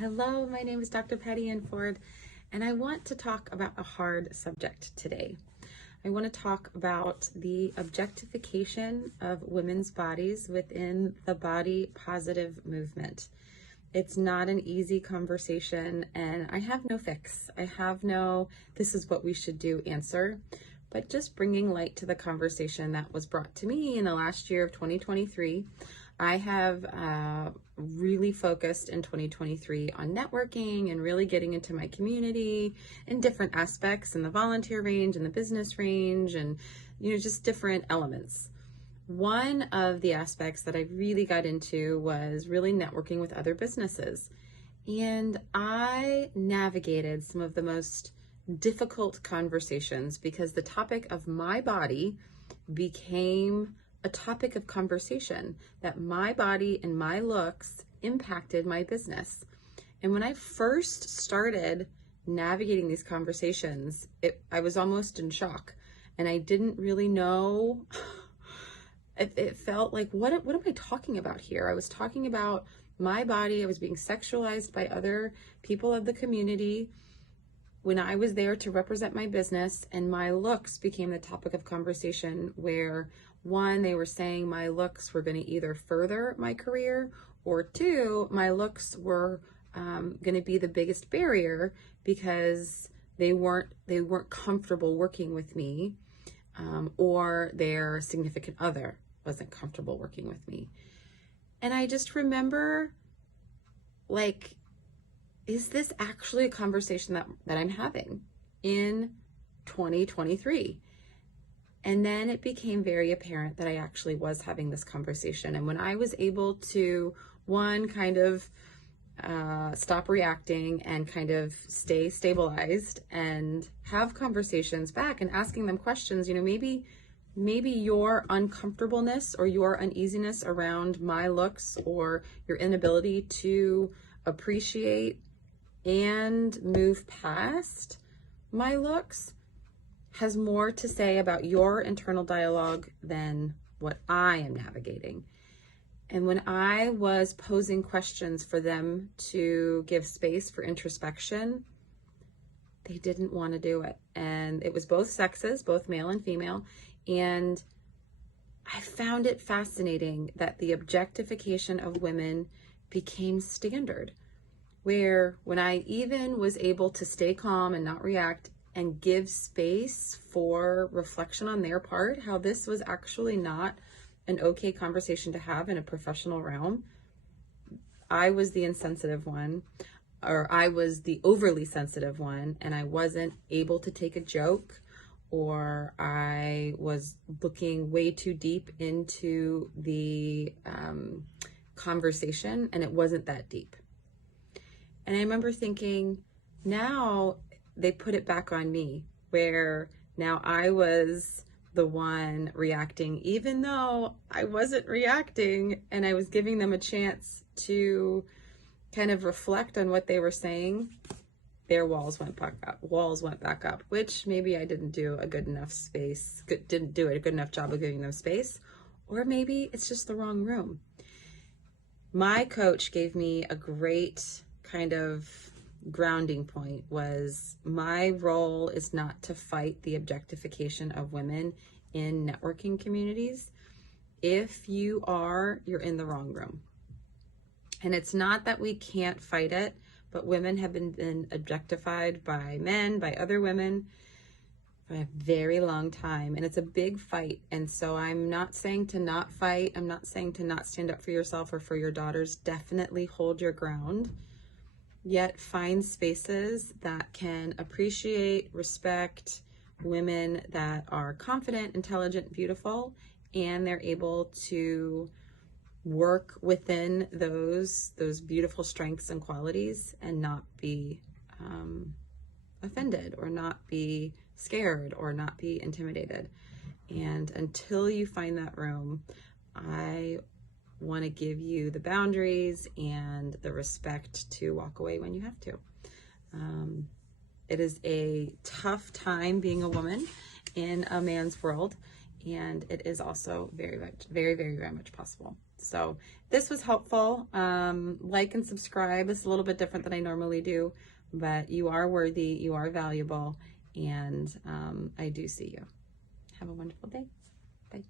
Hello, my name is Dr. Patty Ann Ford, and I want to talk about a hard subject today. I want to talk about the objectification of women's bodies within the body positive movement. It's not an easy conversation, and I have no fix. I have no, this is what we should do answer, but just bringing light to the conversation that was brought to me in the last year of 2023. I have really focused in 2023 on networking and really getting into my community in different aspects, in the volunteer range and the business range, and just different elements. One of the aspects that I really got into was really networking with other businesses. And I navigated some of the most difficult conversations because the topic of my body became a topic of conversation, that my body and my looks impacted my business. And when I first started navigating these conversations, I was almost in shock, and I didn't really know. It felt like, what am I talking about here? I was talking about my body. I was being sexualized by other people of the community when I was there to represent my business, and my looks became the topic of conversation where, one, they were saying my looks were going to either further my career, or two, my looks were going to be the biggest barrier because they weren't comfortable working with me, or their significant other wasn't comfortable working with me. And I just remember, like, is this actually a conversation that I'm having in 2023? And then it became very apparent that I actually was having this conversation. And when I was able to, one, kind of stop reacting and kind of stay stabilized and have conversations back and asking them questions, maybe your uncomfortableness or your uneasiness around my looks, or your inability to appreciate and move past my looks, has more to say about your internal dialogue than what I am navigating. And when I was posing questions for them to give space for introspection, they didn't want to do it. And it was both sexes, both male and female. And I found it fascinating that the objectification of women became standard, where when I even was able to stay calm and not react and give space for reflection on their part, how this was actually not an okay conversation to have in a professional realm, I was the insensitive one, or I was the overly sensitive one, and I wasn't able to take a joke, or I was looking way too deep into the conversation, and it wasn't that deep. And I remember thinking, now they put it back on me, where now I was the one reacting, even though I wasn't reacting, and I was giving them a chance to kind of reflect on what they were saying. Their walls went back up, which maybe I didn't do a good enough job of giving them space, or maybe it's just the wrong room. My coach gave me a great kind of grounding point. Was my role is not to fight the objectification of women in networking communities. If you are, you're in the wrong room. And it's not that we can't fight it, but women have been objectified by men, by other women, for a very long time. And it's a big fight. And so I'm not saying to not fight. I'm not saying to not stand up for yourself or for your daughters. Definitely hold your ground. Yet find spaces that can appreciate, respect women that are confident, intelligent, beautiful, and they're able to work within those beautiful strengths and qualities and not be offended, or not be scared, or not be intimidated. And until you find that room, I want to give you the boundaries and the respect to walk away when you have to. It is a tough time being a woman in a man's world, and it is also very, very much possible. So this was helpful. Like and subscribe. It's a little bit different than I normally do, but you are worthy, you are valuable, and I do see you. Have a wonderful day. Bye.